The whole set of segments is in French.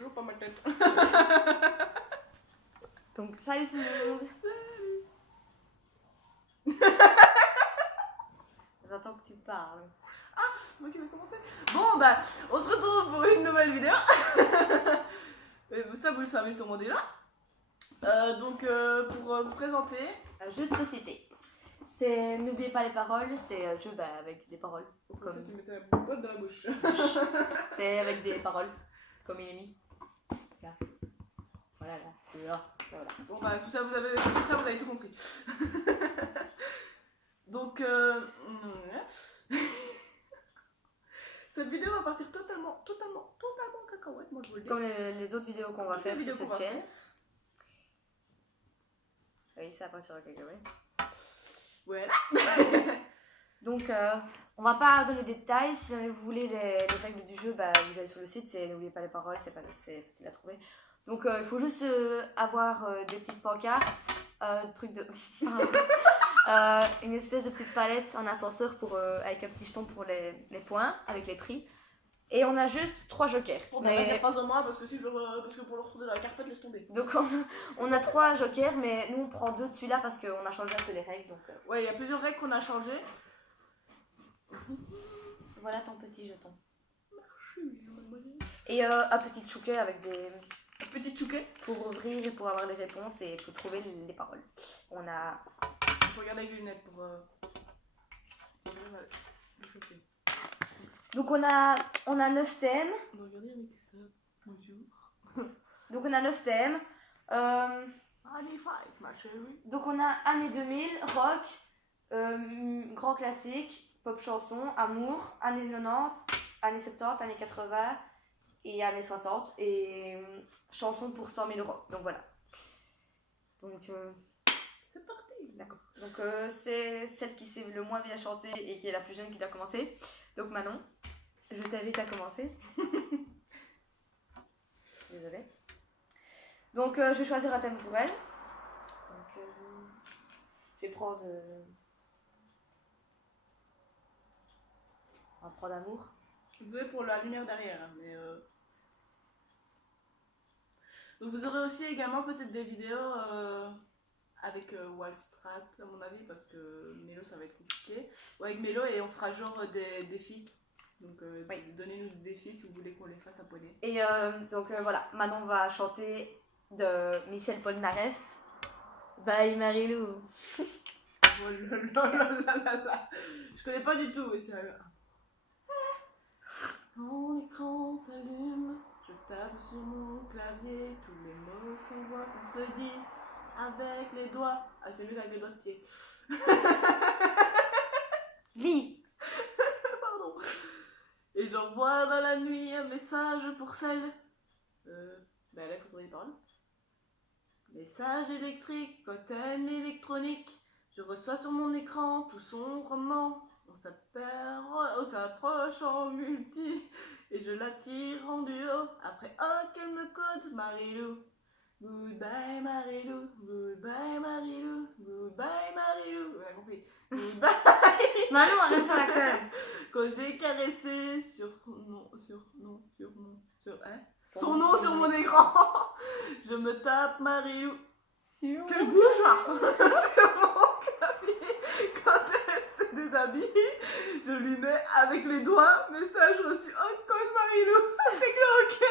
toujours pas ma tête. Donc salut tout le monde. J'attends que tu parles. C'est moi qui vais commencer. Bon bah, on se retrouve pour une nouvelle vidéo. Et ça vous le savez sûrement déjà. Donc pour vous présenter... Un jeu de société. C'est n'oubliez pas les paroles, c'est un jeu avec des paroles. Comme tu mettais la boîte dans la bouche. C'est avec des paroles, comme il est mis. Là. Voilà, là. Voilà. Bon bah tout ça vous avez tout compris. Donc cette vidéo va partir totalement cacahuète, moi je vous le dis. Comme les autres vidéos qu'on va faire sur cette chaîne. Oui, ça part sur la cacahuète. Voilà. Donc on va pas donner des détails. Si jamais vous voulez les règles du jeu, bah, vous allez sur le site, c'est n'oubliez pas les paroles, c'est facile à trouver. Donc il faut juste avoir des petites pancartes, truc de une espèce de petite palette en ascenseur pour, avec un petit jeton pour les points, avec les prix. Et on a juste 3 jokers. On ne pas en moi parce que, parce que pour le retrouver dans la carpette, laisse tomber. Donc on a 3 jokers, mais nous on prend 2 de celui-là parce qu'on a changé un peu les règles. Donc, ouais, il y a plusieurs règles qu'on a changées. Voilà ton petit jeton. Merci, mademoiselle. Et un petit chouquet avec des... Petit chouquet. Pour ouvrir et pour avoir les réponses et pour trouver les paroles. On a... Il faut regarder avec les lunettes pour... Donc on a 9 thèmes. On va regarder avec ça. Bonjour. Donc on a 9 thèmes. Allez, fight, ma chérie. Donc on a années 2000, rock, grand classique, pop chanson, amour, années 90, années 70, années 80 et années 60 et chansons pour 100 000 €. Donc voilà. Donc c'est parti. D'accord. Donc c'est celle qui sait le moins bien chanter et qui est la plus jeune qui doit commencer. Donc Manon, je t'invite à commencer. Désolée. Donc je vais choisir un thème pour elle. Donc je vais prendre... on va prendre amour. Désolée pour la lumière derrière, hein, mais... Donc vous aurez aussi également peut-être des vidéos avec Wallstrat à mon avis parce que Mélo ça va être compliqué. Ou avec Mélo et on fera genre des défis. Donc oui. Donnez-nous des défis si vous voulez qu'on les fasse à poignet. Et donc voilà, Manon va chanter de Michel Polnareff. Bye Marilou. Oh là. Je connais pas du tout, mais c'est... Mon écran s'allume, je tape sur mon clavier, tous les mots s'envoient qu'on se dit avec les doigts. Ah, j'ai vu avec les doigts de pied. Lis. Pardon. Et j'envoie dans la nuit un message pour celle. Bah là, il faut trouver les paroles. Message électrique, coton électronique. Je reçois sur mon écran tout son roman. On s'approche en multi et je l'attire en duo. Après, oh, qu'elle me code, Marilou. Goodbye, Marilou. Goodbye, Marilou. Goodbye, Marilou. On a compris. Goodbye. Manon, arrête pas la conne. Quand j'ai caressé sur son nom nom sur mon écran, je me tape Marilou. Sur Quel bourgeois. Sur mon clavier. Quand elle se déshabille, je lui mets avec les doigts message reçu. Oh, code Marilou. C'est glauque.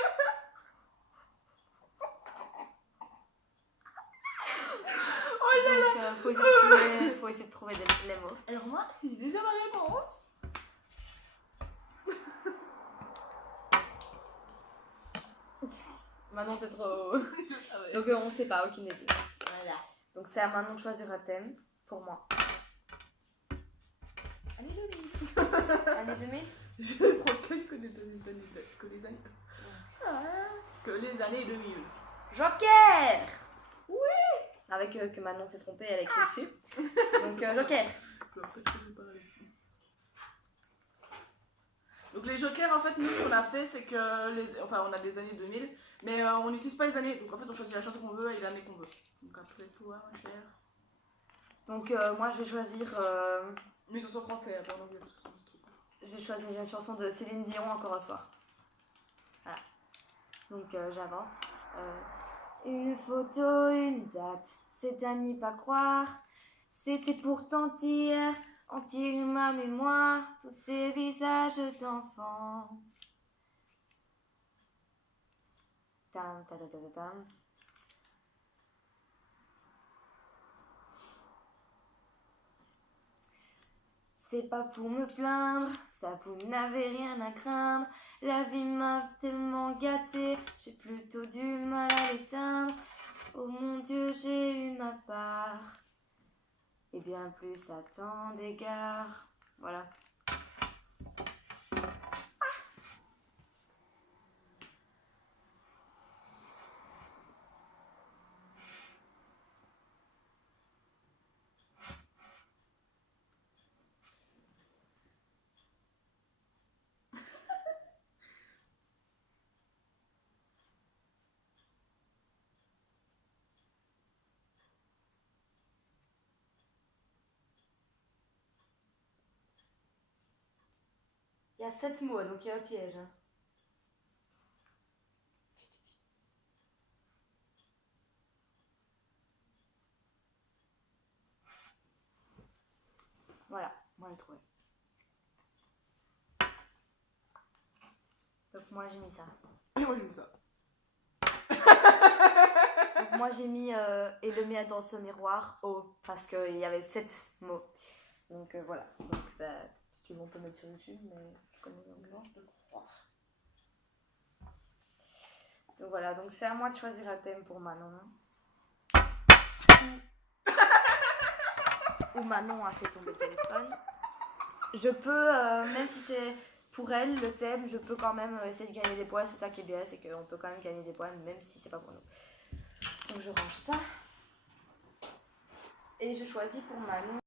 Oh là là. Donc faut essayer de trouver les mots. Alors moi, j'ai déjà ma réponse. Manon, t'es trop... Donc on sait pas, aucune idée. Voilà. Donc c'est à Manon de choisir un thème pour moi. Allez, Jolie. Année 2000. Je prends que les années... que les années 2000. Joker. Oui. Avec que Manon s'est trompée, elle a écrit dessus. Donc Joker. Donc les jokers, en fait, nous, ce qu'on a fait, c'est que... Enfin, on a des années 2000, mais on n'utilise pas les années. Donc en fait, on choisit la chanson qu'on veut et l'année qu'on veut. Donc après toi, ma chère. Donc moi, je vais choisir... Mais chanson français, pas en anglais, parce que c'est trop cool. Je vais choisir une chanson de Céline Dion, Encore un soir. Voilà. Donc j'invente. Une photo, une date, c'est à n'y pas croire. C'était pourtant hier, en tirer ma mémoire, tous ces visages d'enfants. Tam, ta, ta, ta, ta, tam. C'est pas pour me plaindre, ça vous n'avez rien à craindre. La vie m'a tellement gâtée, j'ai plutôt du mal à l'éteindre. Oh mon Dieu, j'ai eu ma part. Et bien plus à tant d'égards. Voilà. Il y a 7 mots, donc il y a un piège. Voilà, moi j'ai trouvé. Donc moi j'ai mis ça. Et moi, j'ai mis ça. Donc moi j'ai mis et le mien dans ce miroir parce qu'il y avait 7 mots. Donc voilà. Donc bah, si tu veux on peut mettre sur YouTube, mais comme on je peux le croire. Donc voilà, donc c'est à moi de choisir un thème pour Manon. Où Manon a fait tomber le téléphone. Je peux, même si c'est pour elle le thème, je peux quand même essayer de gagner des points. C'est ça qui est bien, c'est qu'on peut quand même gagner des points, même si c'est pas pour nous. Donc je range ça. Et je choisis pour Manon.